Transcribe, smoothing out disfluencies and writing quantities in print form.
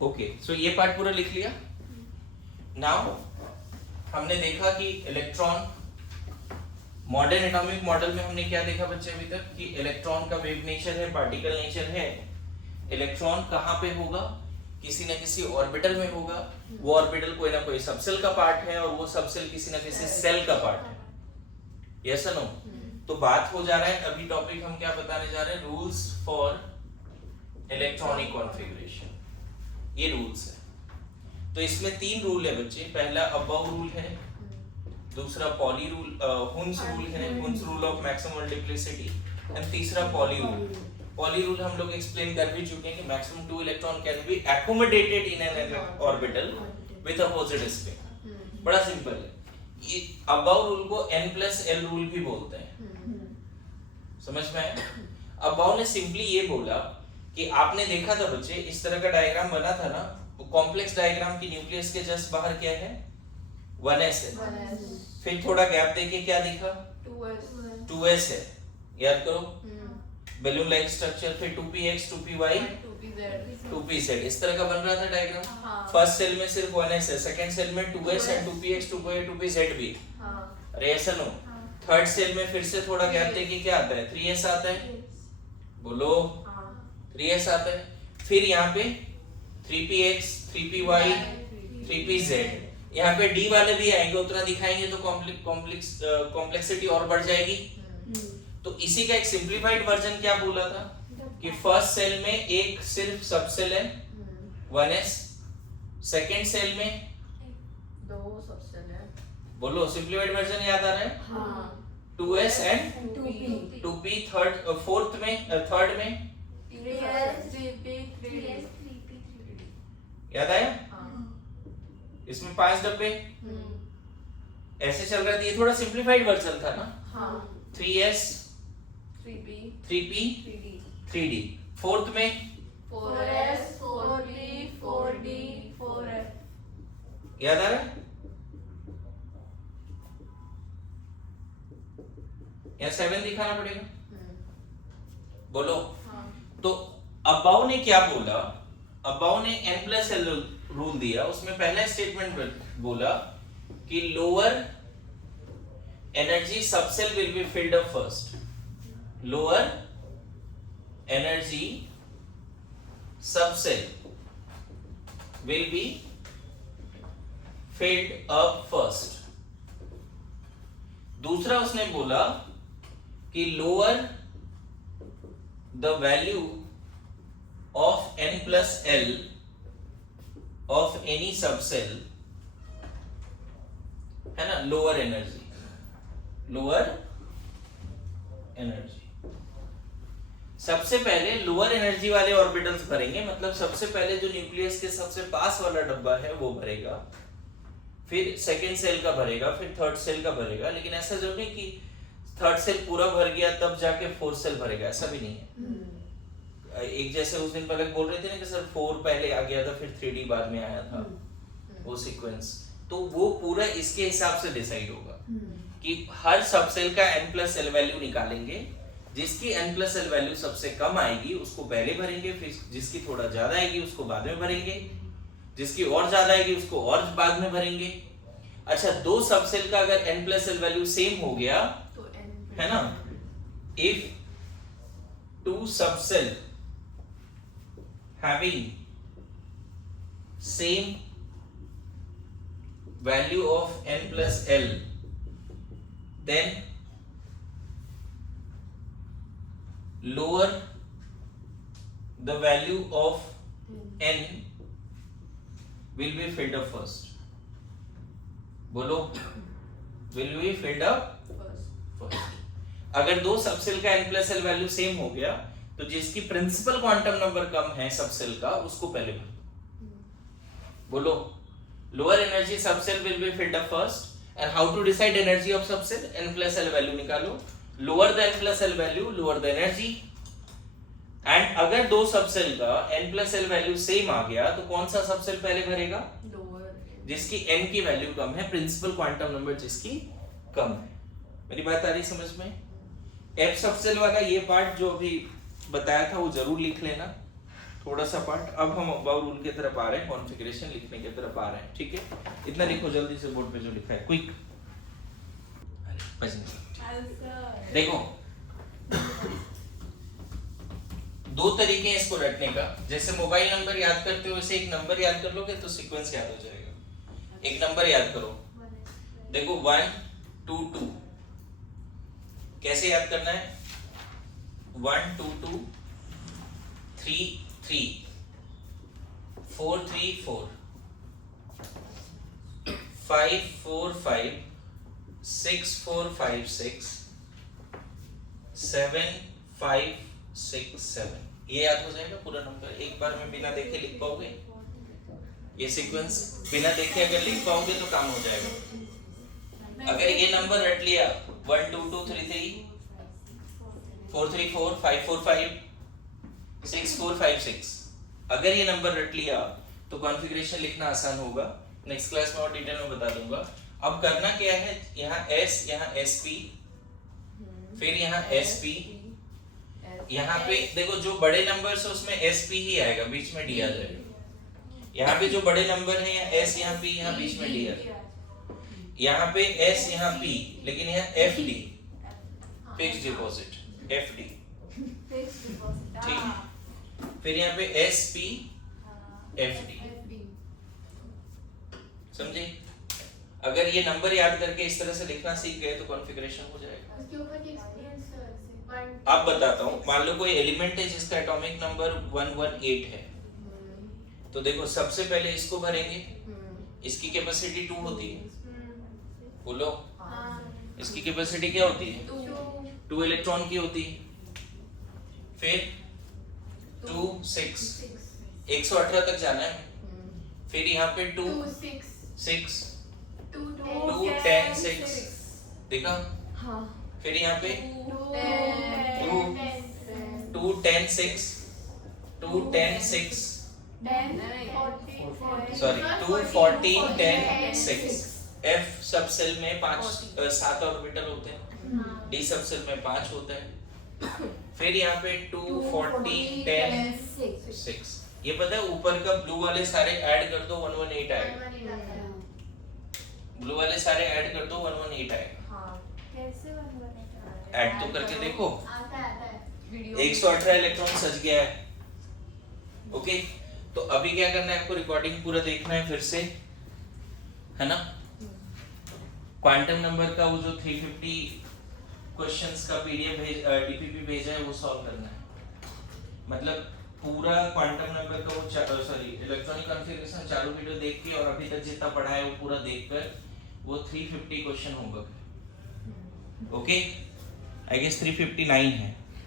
Okay, सो ये part पूरा लिख लिया। नाउ हमने देखा कि इलेक्ट्रॉन, मॉडर्न एटॉमिक मॉडल में हमने क्या देखा बच्चे अभी तक, कि इलेक्ट्रॉन का वेव नेचर है, पार्टिकल नेचर है। इलेक्ट्रॉन कहाँ पे होगा, किसी न किसी ऑर्बिटल में होगा। वो ऑर्बिटल कोई ना कोई सबसेल का पार्ट है और वो सबसेल किसी न किसी सेल का पार्ट है। यस और नो? तो बात हो जा रहा है, अभी टॉपिक हम क्या बताने जा रहे हैं, रूल्स फॉर इलेक्ट्रॉनिक कॉन्फ़िगरेशन। ये रूल्स है। तो इसमें 3 रूल है बच्चे। पहला अबव रूल है, दूसरा पॉली रूल, हुन्स रूल है, Hund's rule of maximum multiplicity, and तीसरा पॉली रूल। पॉली रूल हम लोग एक्सप्लेन कर भी चुके हैं कि maximum 2 electron can be accommodated in an orbital with opposite spin। बड़ा सिंपल है। ये अबव रूल को n+l रूल भी बोलते हैं। समझ में आया? अबव ने सिंपली ये बोला कि आपने देखा था बच्चे, इस तरह का डायग्राम बना था ना, वो कॉम्प्लेक्स डायग्राम की न्यूक्लियस के जस्ट बाहर क्या है, 1s है। फिर थोड़ा गैप देके क्या दिखा, 2s है। याद करो, बैलून लाइक स्ट्रक्चर, फिर 2px 2py 2pz, इस तरह का बन रहा था डायग्राम। फर्स्ट सेल में सिर्फ 1s है, सेकंड सेल में 2s है, 2px 2py 2pz भी। अरे ऐसा नो, थर्ड सेल में फिर से थोड़ा गैप देके क्या आता है, 3s आता है। बोलो, 3s आता है। फिर यहाँ पे 3px 3py 3pz, यहाँ पे d वाले भी आएंगे, उतना दिखाएंगे तो कॉम्प्लेक्सिटी और बढ़ जाएगी। तो इसी का एक सिंप्लीफाइड वर्जन क्या बोला था कि फर्स्ट सेल में एक सिर्फ सबसेल है 1s, सेकंड सेल में 2 सबसेल है। बोलो, सिंप्लीफाइड वर्जन याद आ रहा है? हाँ। 2s एंड 2p, थर्ड में 3s 3p 3d। याद आया? इसमें 5 डब्बे ऐसे चल रहा था। ये थोड़ा सिंप्लीफाइड वर्जन था ना। 3s 3p 3d। फोर्थ में 4s 4p 4d 4f। याद आ रहा है? या 7 दिखाना पड़ेगा। बोलो। तो अबाउ ने क्या बोला, अबाउ ने n+l रूल दिया। उसमें पहला स्टेटमेंट बोला कि lower energy subshell will be filled up first. Lower energy subshell will be filled up first। दूसरा उसने बोला कि lower the value of n+l of any subcell, है ना, lower energy, lower energy। सबसे पहले लोअर एनर्जी वाले ऑर्बिटल्स भरेंगे, मतलब सबसे पहले जो न्यूक्लियस के सबसे पास वाला डब्बा है वो भरेगा, फिर सेकंड सेल का भरेगा, फिर थर्ड सेल का भरेगा। लेकिन ऐसा जरूरी नहीं कि थर्ड सेल पूरा भर गया तब जाके फोर्थ सेल भरेगा, ऐसा भी नहीं है। एक जैसे उस दिन पहले बोल रहे थे ना कि सर 4 पहले आ गया था, फिर 3D बाद में आया था, वो सीक्वेंस। तो वो पूरा इसके हिसाब से डिसाइड होगा कि हर सबसेल का n+l वैल्यू निकालेंगे। जिसकी n+l वैल्यू सबसे कम आएगी उसको पहले भरेंगे, फिर जिसकी थोड़ा ज्यादा आएगी उसको बाद में भरेंगे, जिसकी और ज्यादा आएगी उसको और बाद में भरेंगे। अच्छा, 2 सबसेल का अगर n+l वैल्यू सेम हो गया तो है ना, if 2 subshell having same value of n+l, then lower the value of n will be filled up first। बोलो, will be filled up first। अगर 2 सबसेल का n+l वैल्यू सेम हो गया तो जिसकी प्रिंसिपल क्वांटम नंबर कम है सबसेल का उसको पहले भरो। बोलो, lower energy subshell will be filled up first. And how to decide energy of subshell, n+l value निकालो, lower the n+l value lower the energy. And अगर 2 सबसेल का n+l वैल्यू सेम आ गया तो कौन सा सबसेल पहले भरेगा, जिसकी n की वैल्यू कम है, प्रिंसिपल क्वांटम नंबर जिसकी कम है। मेरी बात आ रही समझ में? f सबसेल वाला ये पार्ट जो अभी बताया था वो जरूर लिख लेना, थोड़ा सा पार्ट। अब हम अबाउट रूल की तरफ आ रहे हैं, कॉन्फ़िगरेशन लिखने की तरफ आ रहे हैं, ठीक है। इतना लिखो जल्दी से बोर्ड पे जो लिखा है, क्विक। देखो दो तरीके हैं इसको रटने का। जैसे मोबाइल नंबर याद करते हो वैसे एक नंबर याद कर लोगे तो सीक्वेंस याद हो जाएगा। एक नंबर याद करो, देखो 1 2 2 कैसे याद करना है, 1 2 2 3 3 4 3 4 5 4 5 6 4 5 6 7 5 6 7। ये याद हो जाएगा पूरा नंबर। एक बार में बिना देखे लिख पाओगे? ये सीक्वेंस बिना देखे अगर लिख पाओगे तो काम हो जाएगा। अगर ये नंबर रट लिया 1 2 2 3 3 4 3 4 5 4 5 6 4 5 6, अगर ये नंबर रट लिया तो कॉन्फ़िगरेशन लिखना आसान होगा। नेक्स्ट क्लास में और डिटेल में बता दूंगा। अब करना क्या है, यहाँ S, यहाँ SP, फिर यहाँ SP, यहाँ पे देखो जो बड़े नंबर्स है उसमें SP ही आएगा, बीच में D आ जाएगा। यहाँ पे जो बड़े नंबर है यहाँ S, यहाँ P, यहाँ बीच में D आ जाएगा। यहाँ पे S, यहाँ P, लेकिन यहाँ FD, फिक्स डिपॉजिट, FD, ठीक। फिर यहाँ पे SP, FD, समझे? अगर ये नंबर याद करके इस तरह से लिखना सीख गए तो कॉन्फ़िगरेशन हो जाएगा। उसके ऊपर की एक्सपीरियंस अब बताता हूँ। मान लो कोई एलिमेंट है जिसका एटॉमिक नंबर 118 है, तो देखो सबसे पहले इसको भरेंगे। इसकी कैपेसिटी 2 होती है, बोलो इसकी कैपेसिटी क्या होती है? 2 इलेक्ट्रॉन की होती है। फिर 2 6 118 तक जाना है। फिर यहाँ पे 2 6 2 10 6, देखा? फिर यहाँ पे 2 10 6 2 10 6 सॉरी 2 14 10 6। F सब सेल में 7 ऑर्बिटल होते हैं, D सब सेल में 5 होता है। फिर यहाँ पे 2 14 10 6। ये पता है ऊपर का ब्लू वाले सारे ऐड कर दो 118 आएगा। ब्लू वाले सारे ऐड कर दो 118 आएगा। ऐड तो करके देखो, 118 इलेक्ट्रॉन सज गया है। ओके, तो अभी क्या करना है आपको, रिकॉर्डिंग पूरा देखना है फिर से, है ना। क्वांटम नंबर का वो जो 350 क्वेश्चंस का पीडीएफ डीपीपी भेजा है वो सॉल्व करना है। मतलब पूरा क्वांटम नंबर का वो सॉरी इलेक्ट्रॉनिक कॉन्फ़िगरेशन चालू वीडियो देख के और अभी तक जितना पढ़ा है वो पूरा देखकर वो 350 क्वेश्चन होगा। ओके, आई गेस 359 है।